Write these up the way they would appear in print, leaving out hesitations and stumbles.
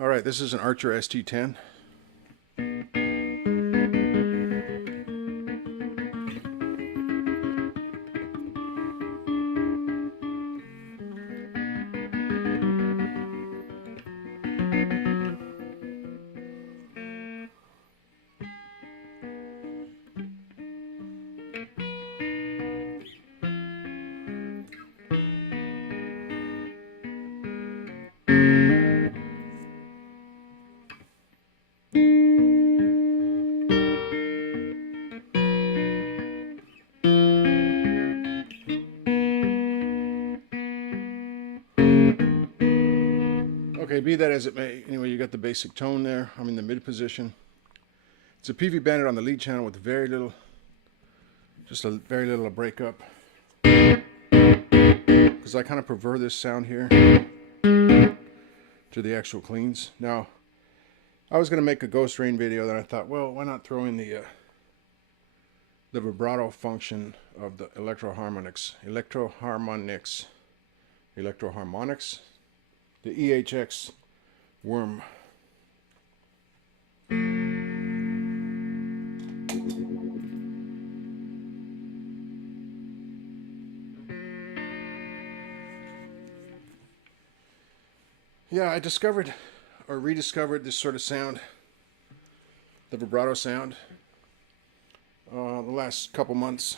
Alright, this is an Archer ST10. Okay, be that as it may, anyway, you got the basic tone there. I'm in the mid position. It's a Peavey Bandit on the lead channel with very little, just a very little breakup. Because I kind of prefer this sound here to the actual cleans. Now, I was going to make a Ghost Rain video, then I thought, well, why not throw in the vibrato function of the electroharmonics, the EHX worm. Yeah, I discovered or rediscovered this sort of sound, the vibrato sound, the last couple months.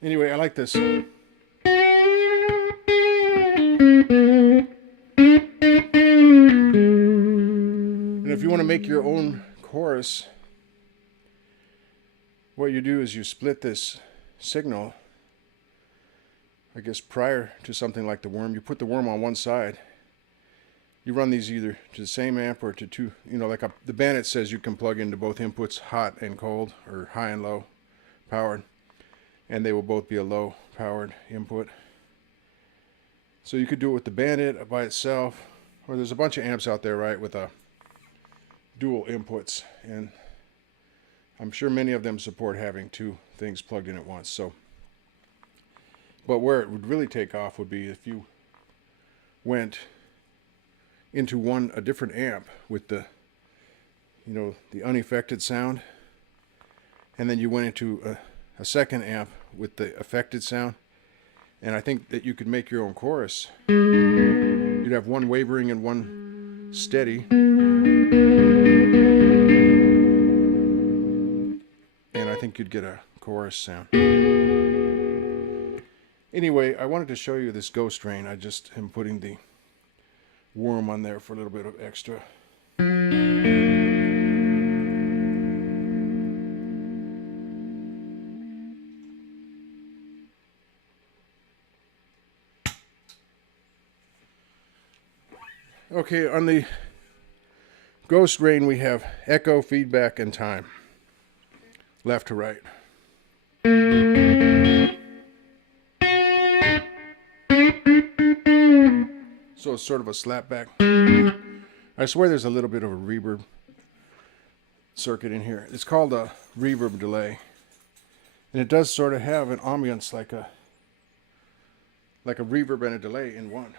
Anyway, I like this. And if you want to make your own chorus, what you do is you split this signal, I guess prior to something like the worm. You put the worm on one side. You run these either to the same amp or to two, like the Bandit says you can plug into both inputs, hot and cold, or high and low powered. And they will both be a low powered input. So you could do it with the Bandit by itself, or there's a bunch of amps out there, right, with dual inputs, and I'm sure many of them support having two things plugged in at once. So, but where it would really take off would be if you went into a different amp with the the unaffected sound, and then you went into a second amp with the affected sound, and I think that you could make your own chorus. You'd have one wavering and one steady, and I think you'd get a chorus sound. Anyway, I wanted to show you this Ghost Rain. I just am putting the worm on there for a little bit of extra. Okay, on the Ghost Rain we have echo, feedback, and time. Left to right. So it's sort of a slapback. I swear there's a little bit of a reverb circuit in here. It's called a reverb delay. And it does sort of have an ambience like a reverb and a delay in one.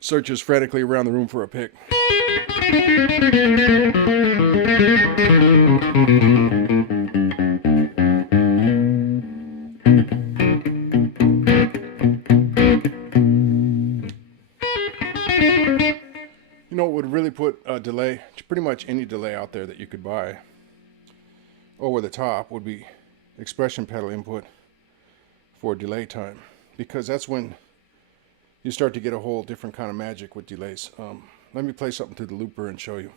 Searches frantically around the room for a pick. You know what would really put a delay, pretty much any delay out there that you could buy, over the top would be expression pedal input for delay time, because that's when you start to get a whole different kind of magic with delays. Let me play something through the looper and show you.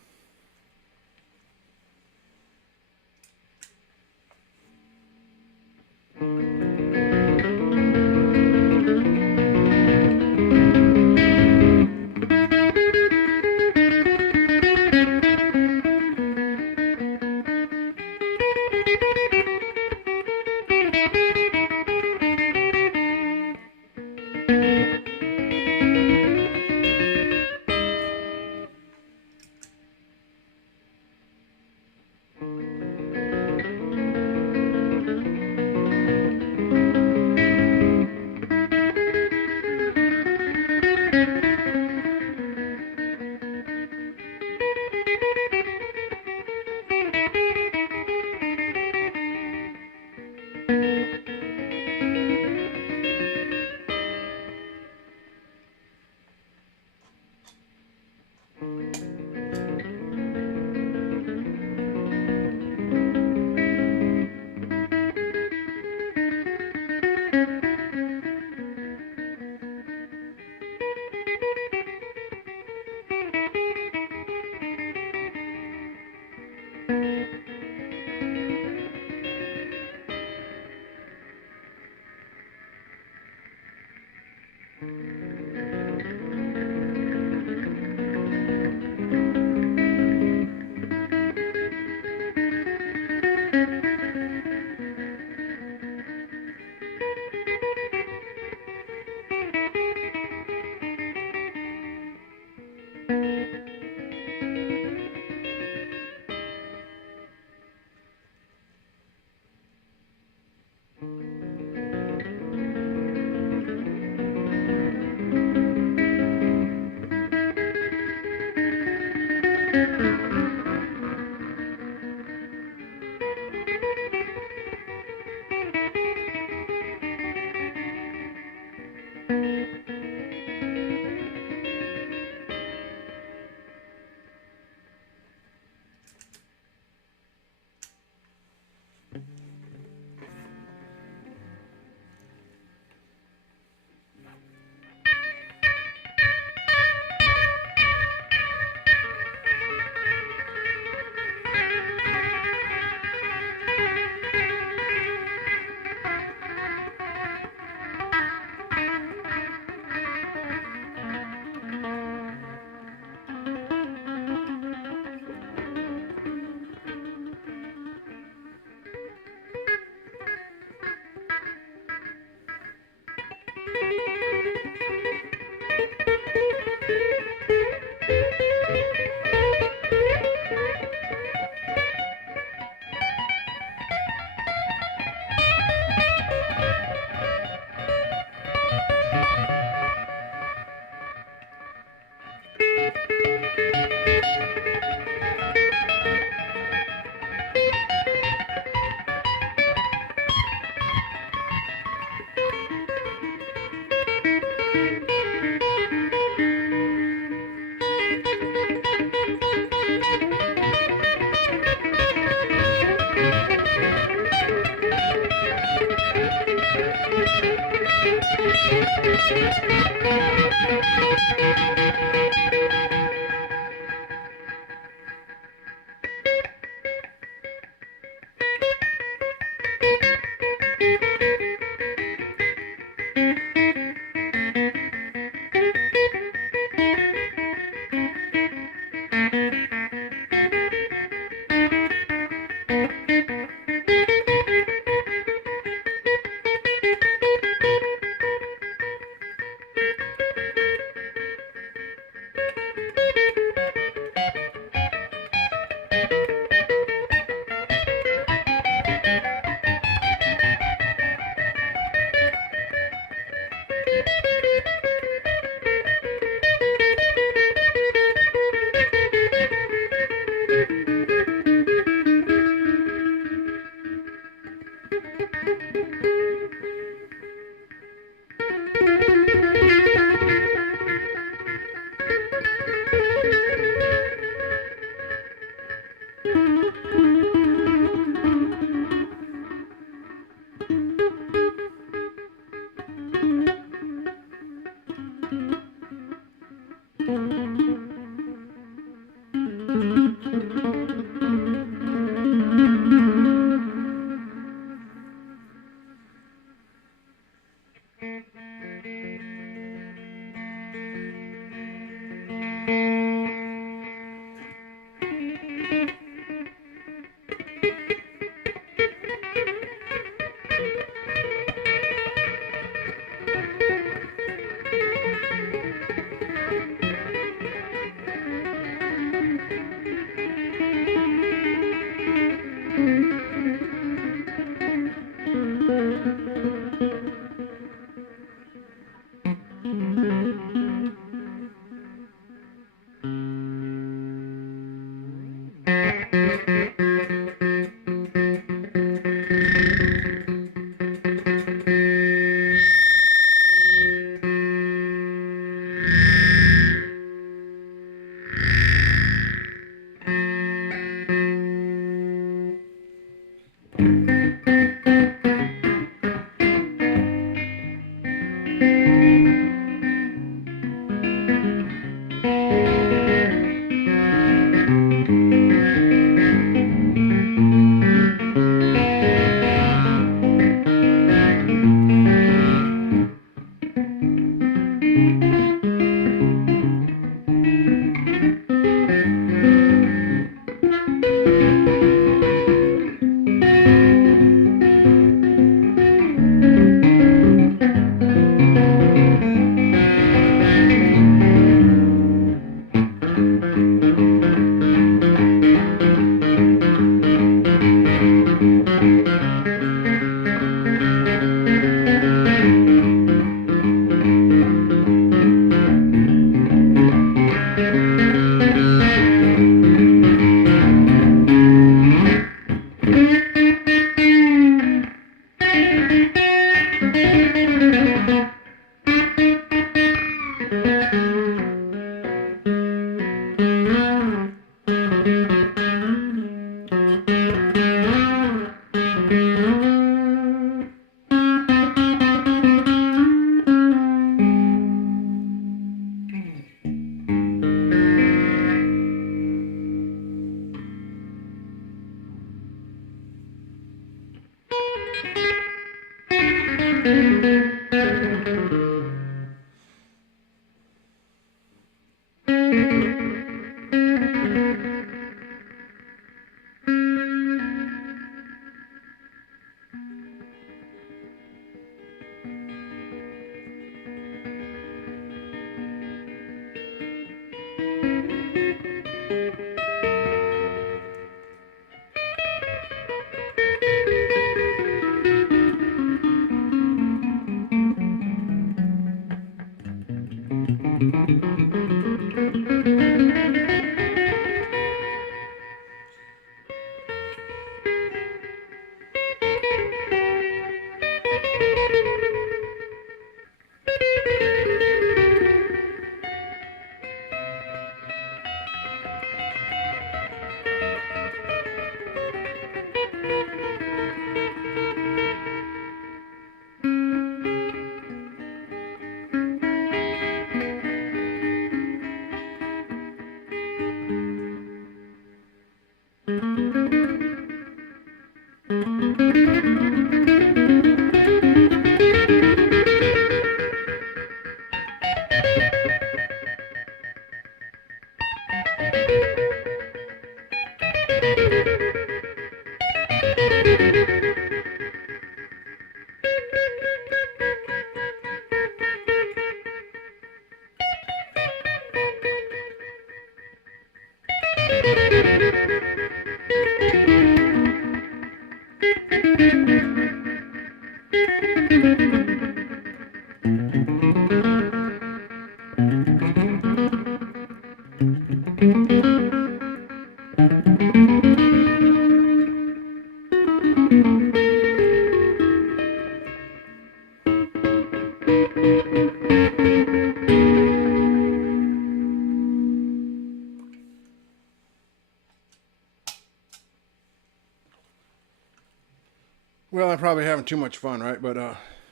Well, I'm probably having too much fun, right? But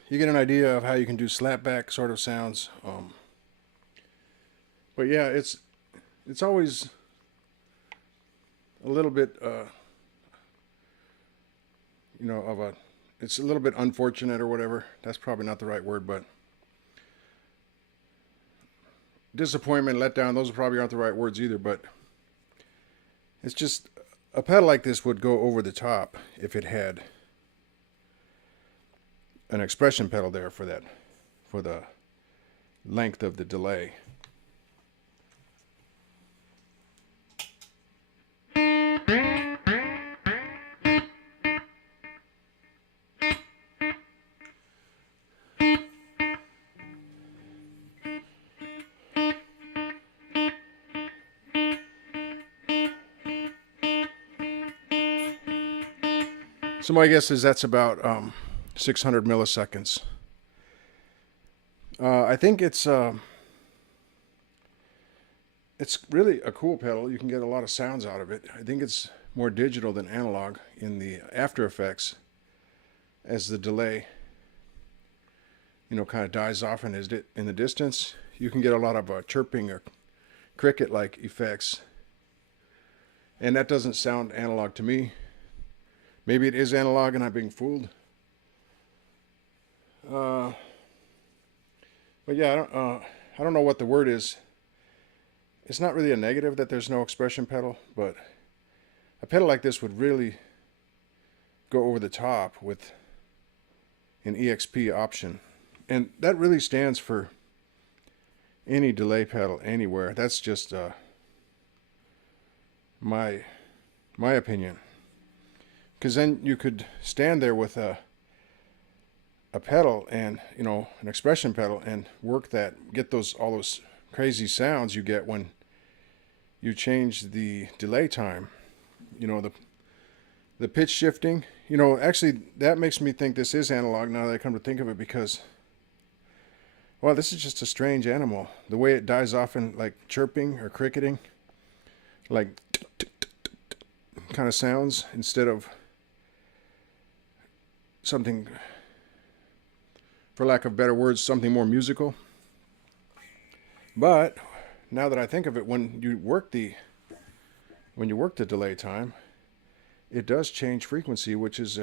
you get an idea of how you can do slapback sort of sounds. But yeah, it's always a little bit, you know, it's a little bit unfortunate or whatever. That's probably not the right word, but disappointment, letdown, those probably aren't the right words either. But it's just a pedal like this would go over the top if it had an expression pedal there for that, for the length of the delay. So my guess is that's about 600 milliseconds. I think it's really a cool pedal. You can get a lot of sounds out of it. I think it's more digital than analog in the After Effects, as the delay, you know, kind of dies off in the distance. You can get a lot of chirping or cricket-like effects, and that doesn't sound analog to me. Maybe it is analog and I'm being fooled. But yeah, I don't know what the word is. It's not really a negative that there's no expression pedal, but a pedal like this would really go over the top with an EXP option. And that really stands for any delay pedal anywhere. That's just my opinion. Because then you could stand there with a pedal and, you know, an expression pedal, and work that, get all those crazy sounds you get when you change the delay time. You know, the pitch shifting. You know, actually that makes me think this is analog now that I come to think of it, because, well, this is just a strange animal. The way it dies off in like chirping or cricketing, like kind of sounds, instead of something, for lack of better words, something more musical. But now that I think of it, when you work the delay time, it does change frequency, which is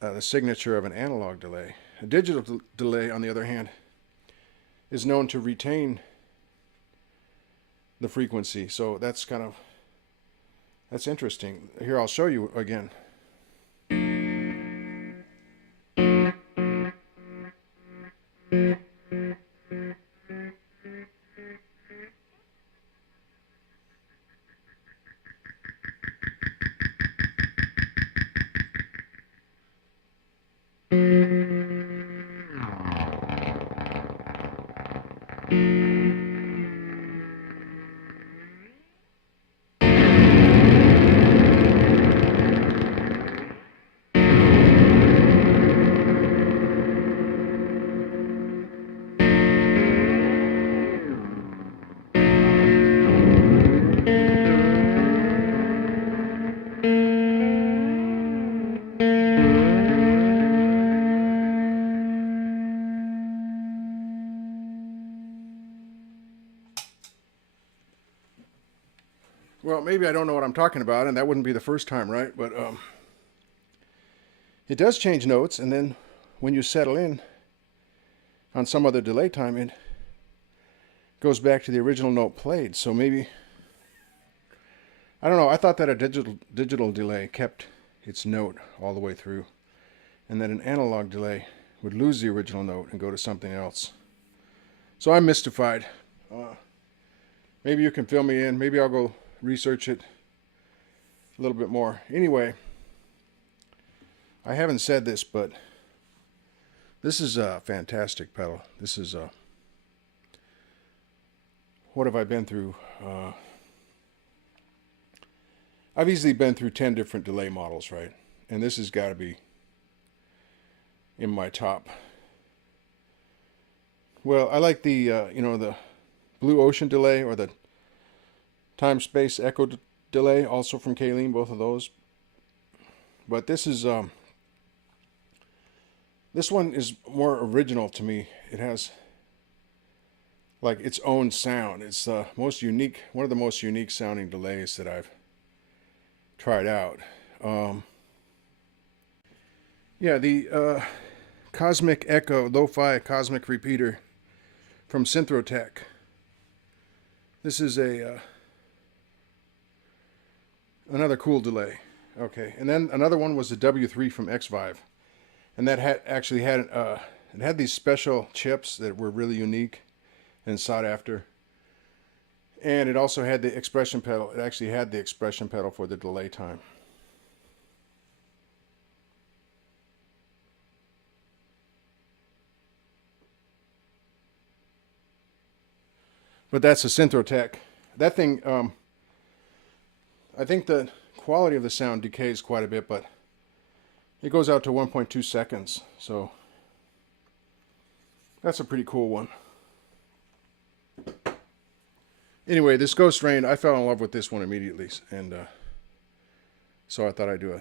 the signature of an analog delay. A digital delay, on the other hand, is known to retain the frequency. So that's interesting. Here, I'll show you again. Well, maybe I don't know what I'm talking about, and that wouldn't be the first time, right? But it does change notes, and then when you settle in on some other delay time, it goes back to the original note played. So maybe, I don't know, I thought that a digital delay kept its note all the way through, and that an analog delay would lose the original note and go to something else. So I'm mystified. Maybe you can fill me in. Maybe I'll go research it a little bit more. Anyway, I haven't said this, but this is a fantastic pedal. This is what have I been through? I've easily been through 10 different delay models, right? And this has got to be in my top. Well, I like the you know, the Blue Ocean delay, or the Time Space Echo delay, also from Caline, both of those. But this is this one is more original to me. It has like its own sound. It's the most unique, one of the most unique sounding delays that I've tried out. Yeah, the Cosmic Echo Lo-Fi Cosmic Repeater from Synthrotech. This is a another cool delay. Okay, and then another one was the W3 from X-Vive, and that actually had it had these special chips that were really unique and sought after, and it also had the expression pedal. It actually had the expression pedal for the delay time. But that's a Synthrotech. That thing, I think the quality of the sound decays quite a bit, but it goes out to 1.2 seconds. So that's a pretty cool one. Anyway, this Ghost Rain, I fell in love with this one immediately, and so I thought I'd do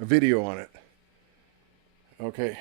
a video on it. Okay.